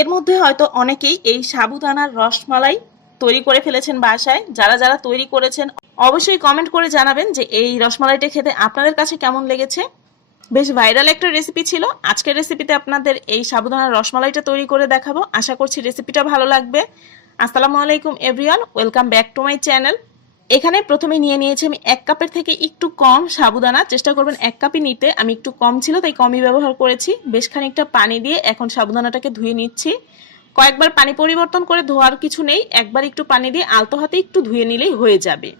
এর মধ্যে হয়তো অনেকেই এই সাবুদানার রসমালাই তৈরি করে ফেলেছেন বাসায়। যারা যারা তৈরি করেছেন, অবশ্যই কমেন্ট করে জানাবেন যে এই রসমালাইটা খেতে আপনাদের কাছে কেমন লেগেছে। বেশ ভাইরাল একটা রেসিপি ছিল। আজকের রেসিপিতে আপনাদের এই সাবুদানার রসমালাইটা তৈরি করে দেখাবো। আশা করছি রেসিপিটা ভালো লাগবে। আসসালামু আলাইকুম everyone welcome back to my channel এখানে প্রথমে নিয়ে নিয়েছি আমি এক কাপের থেকে একটু কম সাবুদানা। চেষ্টা করবেন এক কাপই নিতে। আমি একটু কম ছিল, তাই কমই ব্যবহার করেছি। বেশ খানিকটা পানি দিয়ে এখন সাবুদানাটাকে ধুয়ে নিচ্ছি। কয়েকবার পানি পরিবর্তন করে ধোয়ার কিছু নেই। একবার একটু পানি দিয়ে আলতো হাতে একটু ধুয়ে নিলেই হয়ে যাবে।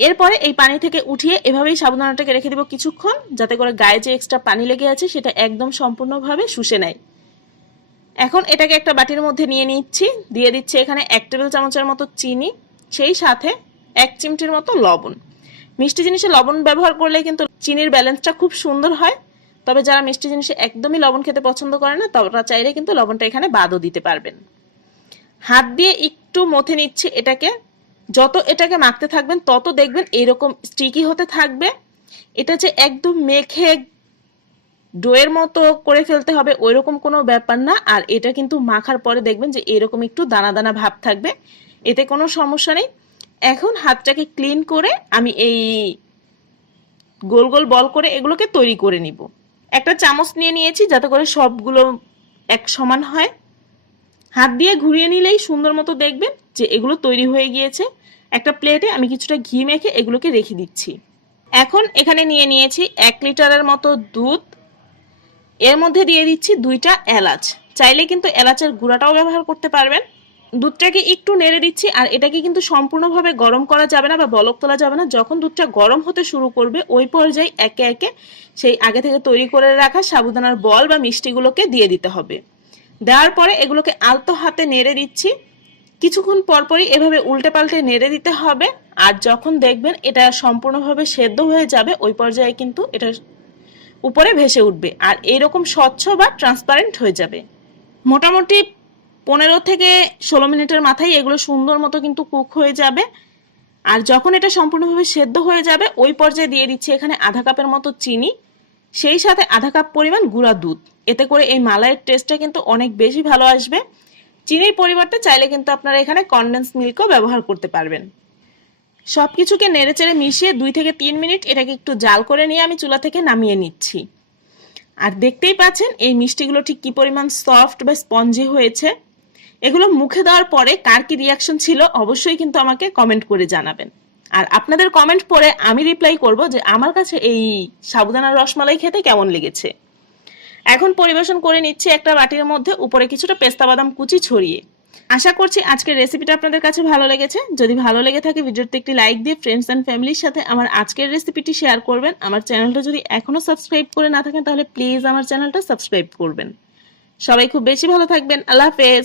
এরপরে এই পানি থেকে উঠিয়ে এভাবেই সাবুদানাটাকে রেখে দেবো কিছুক্ষণ, যাতে করে গায়ে যে এক্সট্রা পানি লেগে আছে সেটা একদম সম্পূর্ণভাবে শুষে নেয়। এখন এটাকে একটা বাটির মধ্যে নিয়ে নিচ্ছি। দিয়ে দিচ্ছি এখানে এক টেবিল চামচের মতো চিনি। সেই সাথে এক চিমটির মতো লবণ। মিষ্টি জিনিসে লবণ ব্যবহার করলে কিন্তু চিনির ব্যালেন্সটা খুব সুন্দর হয়। তবে যারা মিষ্টি জিনিসে একদমই লবণ খেতে পছন্দ করে না, তারা চাইলে কিন্তু লবণটা এখানে বাদও দিতে পারবেন। হাত দিয়ে একটু মথে নিচ্ছে এটাকে। যত এটাকে মাখতে থাকবেন, তত দেখবেন এইরকম স্টিকি হতে থাকবে। এটা যে একদম মেখে ডোয়ের মতো করে ফেলতে হবে ওই রকম কোনো ব্যাপার না। আর এটা কিন্তু মাখার পরে দেখবেন যে এরকম একটু দানা দানা ভাব থাকবে। এতে কোনো সমস্যা নেই। এখন হাতটাকে ক্লিন করে আমি এই গোল গোল বল করে এগুলোকে তৈরি করে নিব। একটা চামচ নিয়ে নিয়েছি যাতে করে সবগুলো এক সমান হয়। হাত দিয়ে ঘুরিয়ে নিলেই সুন্দর মতো দেখবেন যে এগুলো তৈরি হয়ে গিয়েছে। একটা প্লেটে আমি কিছুটা ঘি মেখে এগুলোকে রেখে দিচ্ছি। এখন এখানে নিয়ে নিয়েছি এক লিটারের মতো দুধ। এর মধ্যে দিয়ে দিচ্ছি দুইটা এলাচ। চাইলে কিন্তু এলাচের গুঁড়াটাও ব্যবহার করতে পারবেন। দুধটাকে একটু নেড়ে দিচ্ছি, আর এটাকে কিন্তু সম্পূর্ণভাবে গরম করা যাবে না বা বলক তোলা যাবে না। যখন দুধটা গরম হতে শুরু করবে, ওই পর্যায়ে একে একে সেই আগে থেকে তৈরি করে রাখা সাবুদানার বল বা মিষ্টিগুলোকে দিয়ে দিতে হবে। দেওয়ার পরে এগুলোকে আলতো হাতে নেড়ে দিচ্ছি। কিছুক্ষণ পরপরই এভাবে উল্টে পাল্টে নেড়ে দিতে হবে, আর যখন দেখবেন এটা সম্পূর্ণভাবে সেদ্ধ হয়ে যাবে, ওই পর্যায়ে কিন্তু এটা উপরে ভেসে উঠবে, আর এইরকম স্বচ্ছ বা ট্রান্সপারেন্ট হয়ে যাবে। মোটামুটি পনেরো থেকে ষোলো মিনিটের মাথায় এগুলো সুন্দর মতো কিন্তু কুক হয়ে যাবে। আর যখন এটা সম্পূর্ণভাবে সেদ্ধ হয়ে যাবে, ওই পর্যায়ে দিয়ে দিচ্ছি এখানে আধা কাপের মতো চিনি। সেই সাথে আধা কাপ পরিমাণ গুঁড়া দুধ। এতে করে এই মালাইয়ের টেস্টটা কিন্তু অনেক বেশি ভালো আসবে। চিনির পরিবর্তে চাইলে কিন্তু আপনারা এখানে কনডেন্স মিল্কও ব্যবহার করতে পারবেন। সব কিছুকে নেড়েচেড়ে মিশিয়ে দুই থেকে তিন মিনিট এটাকে একটু জাল করে নিয়ে আমি চুলা থেকে নামিয়ে নিচ্ছি। আর দেখতেই পাচ্ছেন এই মিষ্টিগুলো ঠিক কি পরিমাণ সফট বা স্পঞ্জি হয়েছে। এগুলো মুখে দেওয়ার পরে কার কি রিয়াকশন ছিল অবশ্যই কিন্তু আমাকে কমেন্ট করে জানাবেন। আর আপনাদের কমেন্ট পড়ে আমি রিপ্লাই করব যে আমার কাছে এই সাবুদানার রসমালাই খেতে কেমন লেগেছে। এখন পরিবেশন করে নিচ্ছি একটা বাটির মধ্যে উপরে কিছুটা পেস্তা বাদাম কুচি ছড়িয়ে। আশা করছি আজকের রেসিপিটা আপনাদের কাছে ভালো লেগেছে। যদি ভালো লেগে থাকে ভিডিওতে একটি লাইক দিয়ে ফ্রেন্ডস অ্যান্ড ফ্যামিলির সাথে আমার আজকের রেসিপিটি শেয়ার করবেন। আমার চ্যানেলটা যদি এখনও সাবস্ক্রাইব করে না থাকেন তাহলে প্লিজ আমার চ্যানেলটা সাবস্ক্রাইব করবেন। সবাই খুব বেশি ভালো থাকবেন। আল্লাহ হাফেজ।